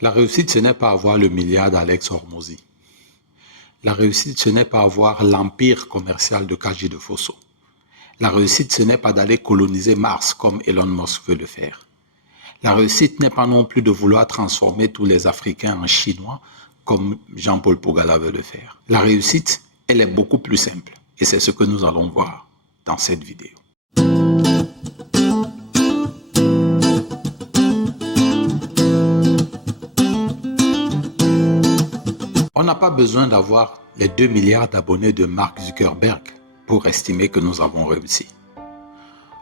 La réussite, ce n'est pas avoir le milliard d'Alex Hormozy. La réussite, ce n'est pas avoir l'empire commercial de Kaji de Fosso. La réussite, ce n'est pas d'aller coloniser Mars comme Elon Musk veut le faire. La réussite n'est pas non plus de vouloir transformer tous les Africains en Chinois comme Jean-Paul Pogala veut le faire. La réussite, elle est beaucoup plus simple. Et c'est ce que nous allons voir dans cette vidéo. On n'a pas besoin d'avoir les 2 milliards d'abonnés de Mark Zuckerberg pour estimer que nous avons réussi.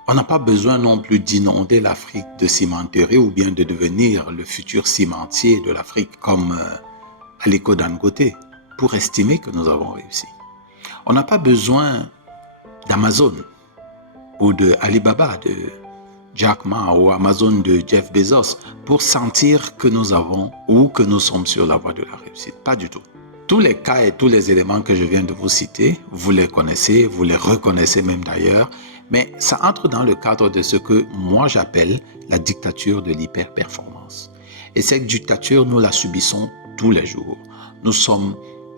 On n'a pas besoin non plus d'inonder l'Afrique de cimenterie ou bien de devenir le futur cimentier de l'Afrique comme Aliko Dangote pour estimer que nous avons réussi. On n'a pas besoin d'Amazon ou de Alibaba, de Jack Ma ou Amazon de Jeff Bezos pour sentir que nous avons ou que nous sommes sur la voie de la réussite. Pas du tout. Tous les cas et tous les éléments que je viens de vous citer, vous les connaissez, vous les reconnaissez même d'ailleurs, mais ça entre dans le cadre de ce que moi j'appelle la dictature de l'hyperperformance. Et cette dictature, nous la subissons tous les jours. Nous sommes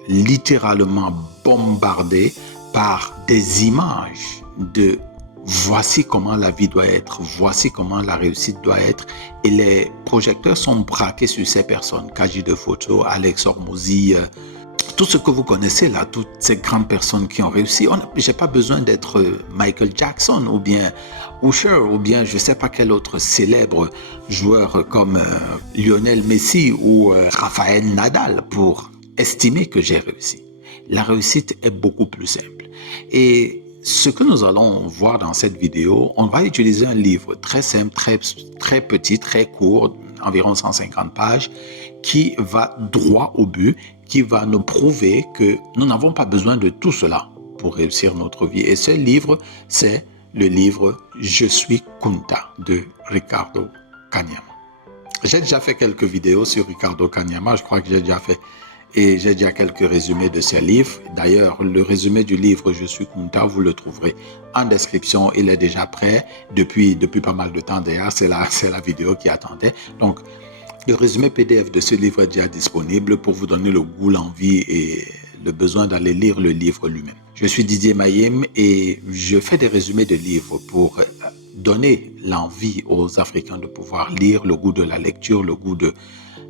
littéralement bombardés par des images de voici comment la vie doit être, voici comment la réussite doit être. Et les projecteurs sont braqués sur ces personnes. Kaji de Fosso, Alex Hormozy, tout ce que vous connaissez là, toutes ces grandes personnes qui ont réussi. Je n'ai pas besoin d'être Michael Jackson ou bien Usher ou bien je ne sais pas quel autre célèbre joueur comme Lionel Messi ou Rafael Nadal pour estimer que j'ai réussi. La réussite est beaucoup plus simple. Et ce que nous allons voir dans cette vidéo, on va utiliser un livre très simple, très petit, très court, environ 150 pages, qui va droit au but, qui va nous prouver que nous n'avons pas besoin de tout cela pour réussir notre vie. Et ce livre, c'est le livre « Je suis Kunta » de Ricardo Kanyama. J'ai déjà fait quelques vidéos sur Ricardo Kanyama, je crois que j'ai déjà fait et j'ai déjà quelques résumés de ces livres. D'ailleurs, le résumé du livre « Je suis Kunta », vous le trouverez en description. Il est déjà prêt depuis pas mal de temps. D'ailleurs, c'est la vidéo qui attendait. Donc, le résumé PDF de ce livre est déjà disponible pour vous donner le goût, l'envie et le besoin d'aller lire le livre lui-même. Je suis Didier Mayem et je fais des résumés de livres pour donner l'envie aux Africains de pouvoir lire, le goût de la lecture, le goût de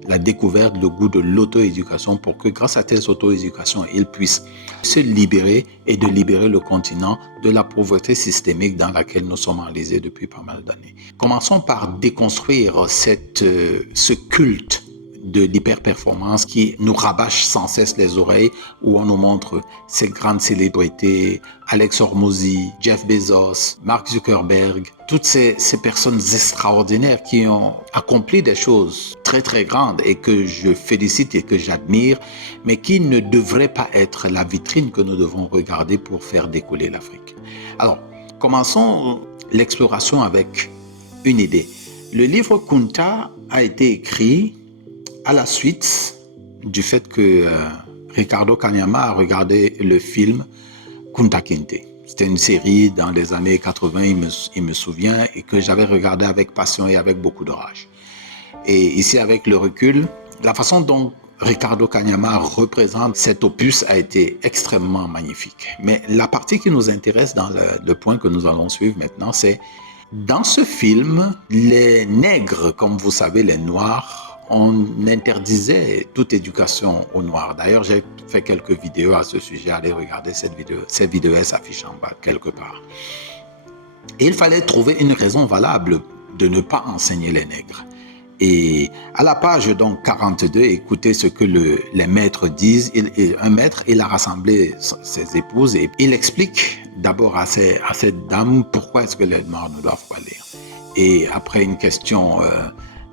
la découverte, le goût de l'auto-éducation pour que grâce à cette auto-éducation, ils puissent se libérer et de libérer le continent de la pauvreté systémique dans laquelle nous sommes enlisés depuis pas mal d'années. Commençons par déconstruire ce culte de l'hyperperformance qui nous rabâche sans cesse les oreilles, où on nous montre ces grandes célébrités, Alex Hormozy, Jeff Bezos, Mark Zuckerberg, toutes ces personnes extraordinaires qui ont accompli des choses très très grandes et que je félicite et que j'admire, mais qui ne devraient pas être la vitrine que nous devons regarder pour faire décoller l'Afrique. Alors, commençons l'exploration avec une idée. Le livre Kunta a été écrit à la suite du fait que Ricardo Kanyama a regardé le film Kunta Kinte. C'était une série dans les années 80, il me souvient, et que j'avais regardé avec passion et avec beaucoup de rage. Et ici, avec le recul, la façon dont Ricardo Kanyama représente cet opus a été extrêmement magnifique. Mais la partie qui nous intéresse dans le point que nous allons suivre maintenant, c'est dans ce film, les nègres, comme vous savez, les noirs, on interdisait toute éducation aux Noirs. D'ailleurs, j'ai fait quelques vidéos à ce sujet. Allez regarder cette vidéo. Cette vidéo s'affiche en bas quelque part. Et il fallait trouver une raison valable de ne pas enseigner les nègres. Et à la page donc 42, écoutez ce que les maîtres disent. Un maître, il a rassemblé ses épouses et il explique d'abord à cette dame pourquoi est-ce que les Noirs ne doivent pas lire. Et après une question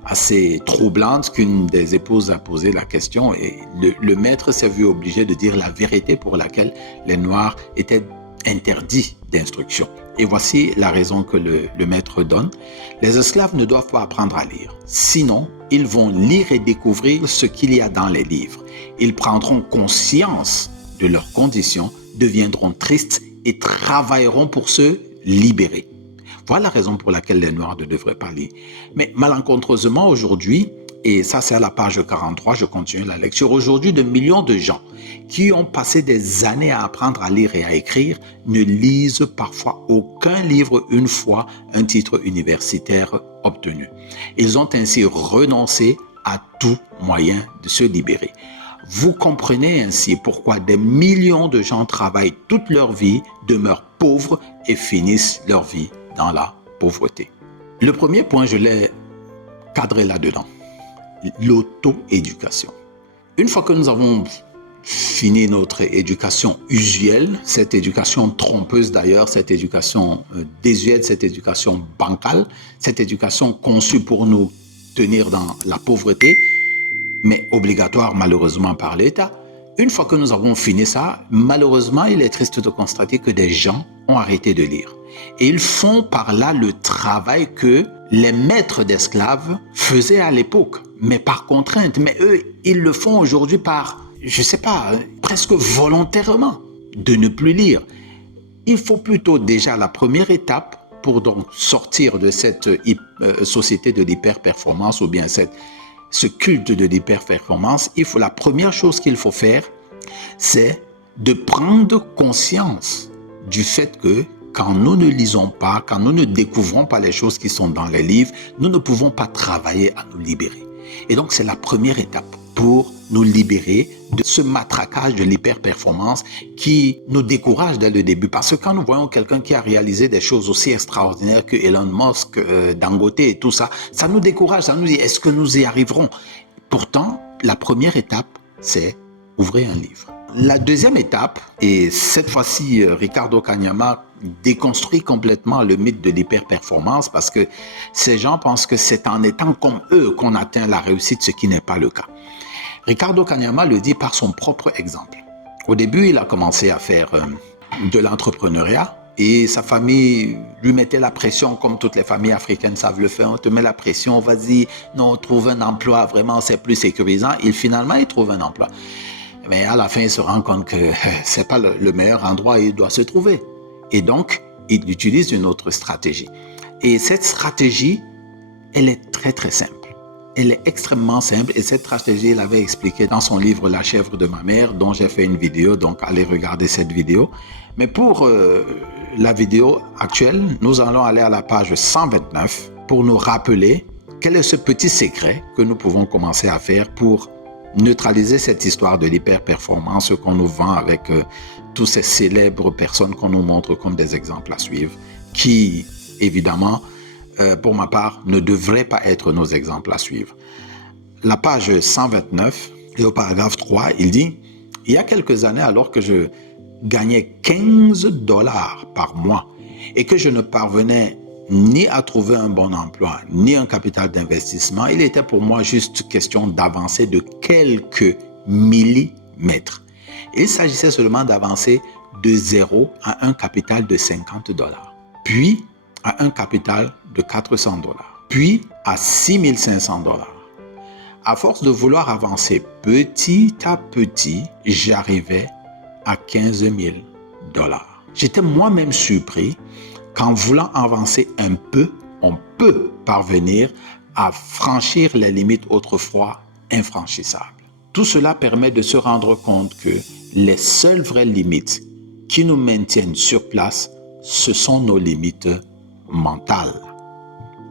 assez troublante qu'une des épouses a posé la question et le maître s'est vu obligé de dire la vérité pour laquelle les Noirs étaient interdits d'instruction. Et voici la raison que le maître donne. Les esclaves ne doivent pas apprendre à lire. Sinon, ils vont lire et découvrir ce qu'il y a dans les livres. Ils prendront conscience de leurs conditions, deviendront tristes et travailleront pour se libérer. Voilà la raison pour laquelle les Noirs ne devraient pas lire. Mais malencontreusement, aujourd'hui, et ça c'est à la page 43, je continue la lecture. Aujourd'hui, de millions de gens qui ont passé des années à apprendre à lire et à écrire ne lisent parfois aucun livre une fois un titre universitaire obtenu. Ils ont ainsi renoncé à tout moyen de se libérer. Vous comprenez ainsi pourquoi des millions de gens travaillent toute leur vie, demeurent pauvres et finissent leur vie dans la pauvreté. Le premier point, je l'ai cadré là-dedans, l'auto-éducation. Une fois que nous avons fini notre éducation usuelle, cette éducation trompeuse d'ailleurs, cette éducation désuète, cette éducation bancale, cette éducation conçue pour nous tenir dans la pauvreté, mais obligatoire malheureusement par l'État. Une fois que nous avons fini ça, malheureusement, il est triste de constater que des gens ont arrêté de lire. Et ils font par là le travail que les maîtres d'esclaves faisaient à l'époque, mais par contrainte. Mais eux, ils le font aujourd'hui par, je sais pas, presque volontairement, de ne plus lire. Il faut plutôt déjà la première étape pour donc sortir de cette société de l'hyperperformance ou bien ce culte de l'hyperperformance. La première chose qu'il faut faire, c'est de prendre conscience du fait que quand nous ne lisons pas, quand nous ne découvrons pas les choses qui sont dans les livres, nous ne pouvons pas travailler à nous libérer. Et donc, c'est la première étape pour nous libérer de ce matraquage de l'hyperperformance qui nous décourage dès le début. Parce que quand nous voyons quelqu'un qui a réalisé des choses aussi extraordinaires que Elon Musk, Dangote et tout ça, ça nous décourage, ça nous dit, est-ce que nous y arriverons? Pourtant, la première étape, c'est ouvrir un livre. La deuxième étape, et cette fois-ci, Ricardo Kanyama déconstruit complètement le mythe de l'hyperperformance parce que ces gens pensent que c'est en étant comme eux qu'on atteint la réussite, ce qui n'est pas le cas. Ricardo Kanyama le dit par son propre exemple. Au début, il a commencé à faire de l'entrepreneuriat et sa famille lui mettait la pression, comme toutes les familles africaines savent le faire. On te met la pression, vas-y, non, trouve un emploi, vraiment, c'est plus sécurisant. Finalement, il trouve un emploi. Mais à la fin, il se rend compte que ce n'est pas le meilleur endroit où il doit se trouver. Et donc, il utilise une autre stratégie. Et cette stratégie, elle est très, très simple. Elle est extrêmement simple et cette stratégie, il avait expliqué dans son livre « La chèvre de ma mère » dont j'ai fait une vidéo, donc allez regarder cette vidéo. Mais pour la vidéo actuelle, nous allons aller à la page 129 pour nous rappeler quel est ce petit secret que nous pouvons commencer à faire pour neutraliser cette histoire de l'hyperperformance qu'on nous vend avec toutes ces célèbres personnes qu'on nous montre comme des exemples à suivre, qui, évidemment, pour ma part, ne devraient pas être nos exemples à suivre. La page 129, et au paragraphe 3, il dit « Il y a quelques années, alors que je gagnais 15 $ par mois et que je ne parvenais ni à trouver un bon emploi, ni un capital d'investissement, il était pour moi juste question d'avancer de quelques millimètres. Il s'agissait seulement d'avancer de 0 à un capital de 50 $, puis à un capital de 400 $, puis à 6 500 $. À force de vouloir avancer petit à petit, j'arrivais à 15 000 $. J'étais moi-même surpris qu'en voulant avancer un peu, on peut parvenir à franchir les limites autrefois infranchissables. Tout cela permet de se rendre compte que les seules vraies limites qui nous maintiennent sur place, ce sont nos limites mentales.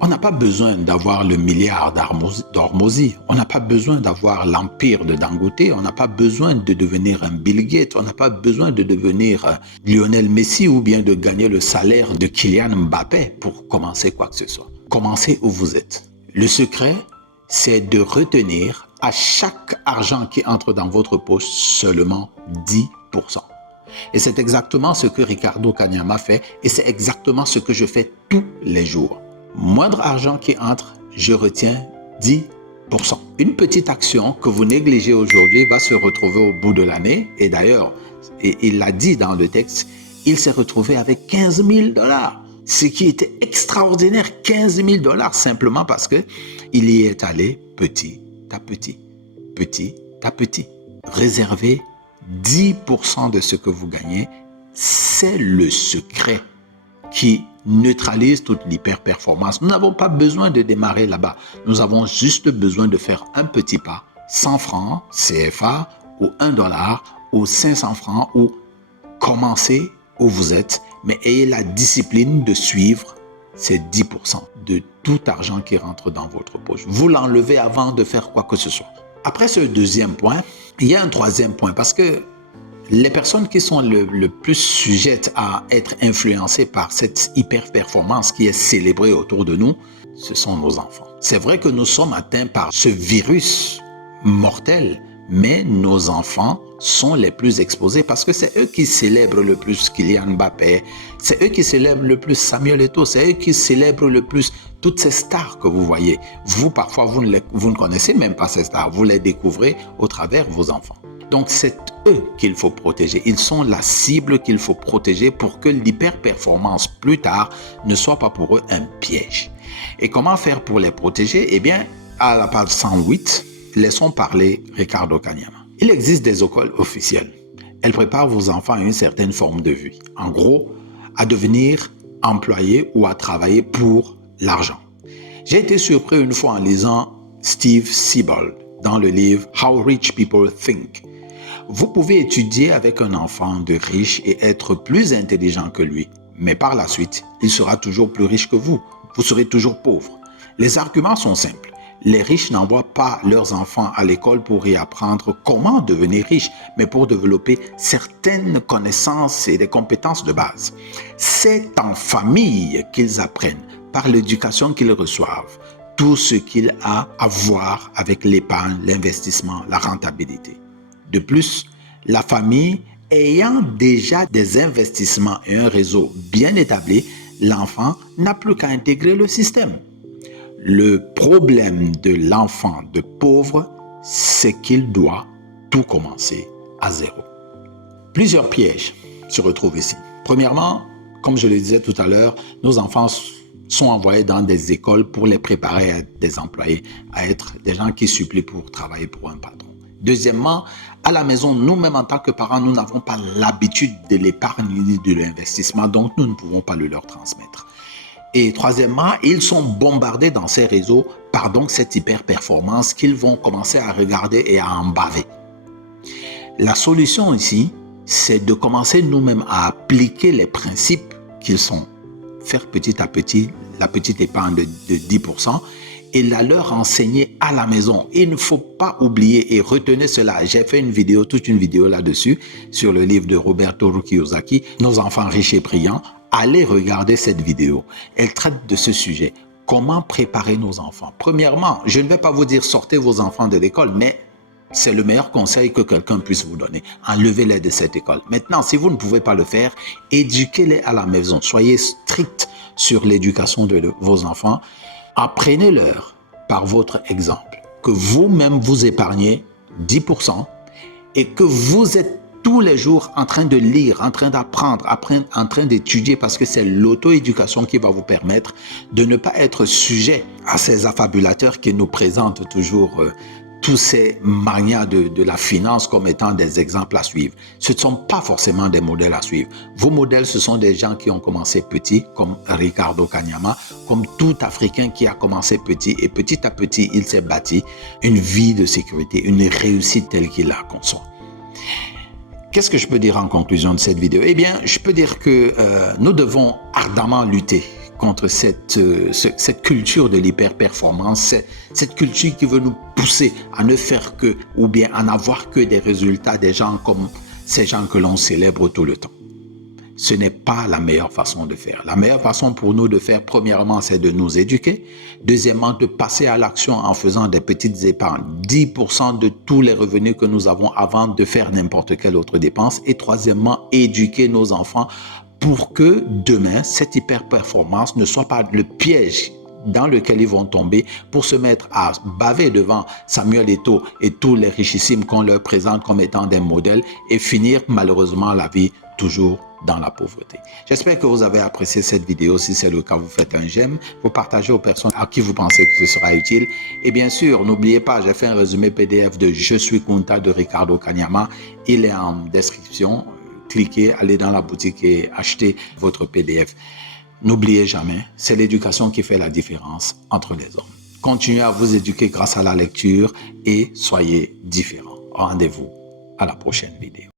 On n'a pas besoin d'avoir le milliard d'Hormozy, on n'a pas besoin d'avoir l'empire de Dangote, on n'a pas besoin de devenir un Bill Gates, on n'a pas besoin de devenir Lionel Messi ou bien de gagner le salaire de Kylian Mbappé pour commencer quoi que ce soit. Commencez où vous êtes. Le secret, c'est de retenir à chaque argent qui entre dans votre poche seulement 10%. Et c'est exactement ce que Ricardo Kanyama fait et c'est exactement ce que je fais tous les jours. Moindre argent qui entre, je retiens 10%. Une petite action que vous négligez aujourd'hui va se retrouver au bout de l'année. Et d'ailleurs, il l'a dit dans le texte, il s'est retrouvé avec 15 000 $. Ce qui était extraordinaire, 15 000 $ simplement parce qu'il y est allé petit à petit, petit à petit. Réservez 10% de ce que vous gagnez, c'est le secret qui neutralise toute l'hyperperformance. Nous n'avons pas besoin de démarrer là-bas. Nous avons juste besoin de faire un petit pas, 100 francs CFA ou 1 dollar ou 500 francs ou commencez où vous êtes, mais ayez la discipline de suivre ces 10% de tout argent qui rentre dans votre poche. Vous l'enlevez avant de faire quoi que ce soit. Après ce deuxième point, il y a un troisième point parce que les personnes qui sont le plus sujettes à être influencées par cette hyper-performance qui est célébrée autour de nous, ce sont nos enfants. C'est vrai que nous sommes atteints par ce virus mortel, mais nos enfants sont les plus exposés parce que c'est eux qui célèbrent le plus Kylian Mbappé, c'est eux qui célèbrent le plus Samuel Eto'o, c'est eux qui célèbrent le plus toutes ces stars que vous voyez. Vous, parfois, vous ne connaissez même pas ces stars, vous les découvrez au travers de vos enfants. Donc, c'est eux qu'il faut protéger. Ils sont la cible qu'il faut protéger pour que l'hyperperformance plus tard ne soit pas pour eux un piège. Et comment faire pour les protéger? Eh bien, à la page 108, laissons parler Ricardo Kanyama. Il existe des écoles officielles. Elles préparent vos enfants à une certaine forme de vie. En gros, à devenir employés ou à travailler pour l'argent. J'ai été surpris une fois en lisant Steve Siebold dans le livre How Rich People Think. Vous pouvez étudier avec un enfant de riche et être plus intelligent que lui, mais par la suite, il sera toujours plus riche que vous. Vous serez toujours pauvre. Les arguments sont simples. Les riches n'envoient pas leurs enfants à l'école pour y apprendre comment devenir riche, mais pour développer certaines connaissances et des compétences de base. C'est en famille qu'ils apprennent, par l'éducation qu'ils reçoivent, tout ce qu'il a à voir avec l'épargne, l'investissement, la rentabilité. De plus, la famille ayant déjà des investissements et un réseau bien établi, l'enfant n'a plus qu'à intégrer le système. Le problème de l'enfant de pauvre, c'est qu'il doit tout commencer à zéro. Plusieurs pièges se retrouvent ici. Premièrement, comme je le disais tout à l'heure, nos enfants sont envoyés dans des écoles pour les préparer à être des employés, à être des gens qui supplient pour travailler pour un patron. Deuxièmement, à la maison, nous-mêmes en tant que parents, nous n'avons pas l'habitude de l'épargne ni de l'investissement, donc nous ne pouvons pas le leur transmettre. Et troisièmement, ils sont bombardés dans ces réseaux par donc cette hyper-performance qu'ils vont commencer à regarder et à en baver. La solution ici, c'est de commencer nous-mêmes à appliquer les principes qu'ils sont. Faire petit à petit la petite épargne de 10% et la leur enseigner à la maison. Il ne faut pas oublier et retenez cela. J'ai fait toute une vidéo là-dessus sur le livre de Roberto Kiyosaki, Nos enfants riches et brillants. Allez regarder cette vidéo. Elle traite de ce sujet. Comment préparer nos enfants? Premièrement, je ne vais pas vous dire sortez vos enfants de l'école, mais c'est le meilleur conseil que quelqu'un puisse vous donner. Enlevez-les de cette école. Maintenant, si vous ne pouvez pas le faire, éduquez-les à la maison. Soyez strict sur l'éducation de vos enfants. Apprenez-leur par votre exemple que vous-même vous épargnez 10% et que vous êtes tous les jours en train de lire, en train d'apprendre, en train d'étudier parce que c'est l'auto-éducation qui va vous permettre de ne pas être sujet à ces affabulateurs qui nous présentent toujours tous ces magnats de la finance comme étant des exemples à suivre. Ce ne sont pas forcément des modèles à suivre. Vos modèles, ce sont des gens qui ont commencé petits, comme Ricardo Kanyama, comme tout Africain qui a commencé petit et petit à petit, il s'est bâti une vie de sécurité, une réussite telle qu'il la conçoit. Qu'est-ce que je peux dire en conclusion de cette vidéo? Eh bien, je peux dire que nous devons ardemment lutter contre cette culture de l'hyperperformance, cette culture qui veut nous pousser à ne faire que, ou bien à n'avoir que des résultats des gens comme ces gens que l'on célèbre tout le temps. Ce n'est pas la meilleure façon de faire. La meilleure façon pour nous de faire, premièrement, c'est de nous éduquer. Deuxièmement, de passer à l'action en faisant des petites épargnes. 10% de tous les revenus que nous avons avant de faire n'importe quelle autre dépense. Et troisièmement, éduquer nos enfants pour que demain, cette hyper-performance ne soit pas le piège dans lequel ils vont tomber pour se mettre à baver devant Samuel Eto'o et tous les richissimes qu'on leur présente comme étant des modèles et finir malheureusement la vie toujours dans la pauvreté. J'espère que vous avez apprécié cette vidéo. Si c'est le cas, vous faites un j'aime, vous partagez aux personnes à qui vous pensez que ce sera utile. Et bien sûr, n'oubliez pas, j'ai fait un résumé PDF de Je suis Kunta de Ricardo Kanyama. Il est en description. Cliquez, allez dans la boutique et achetez votre PDF. N'oubliez jamais, c'est l'éducation qui fait la différence entre les hommes. Continuez à vous éduquer grâce à la lecture et soyez différents. Rendez-vous à la prochaine vidéo.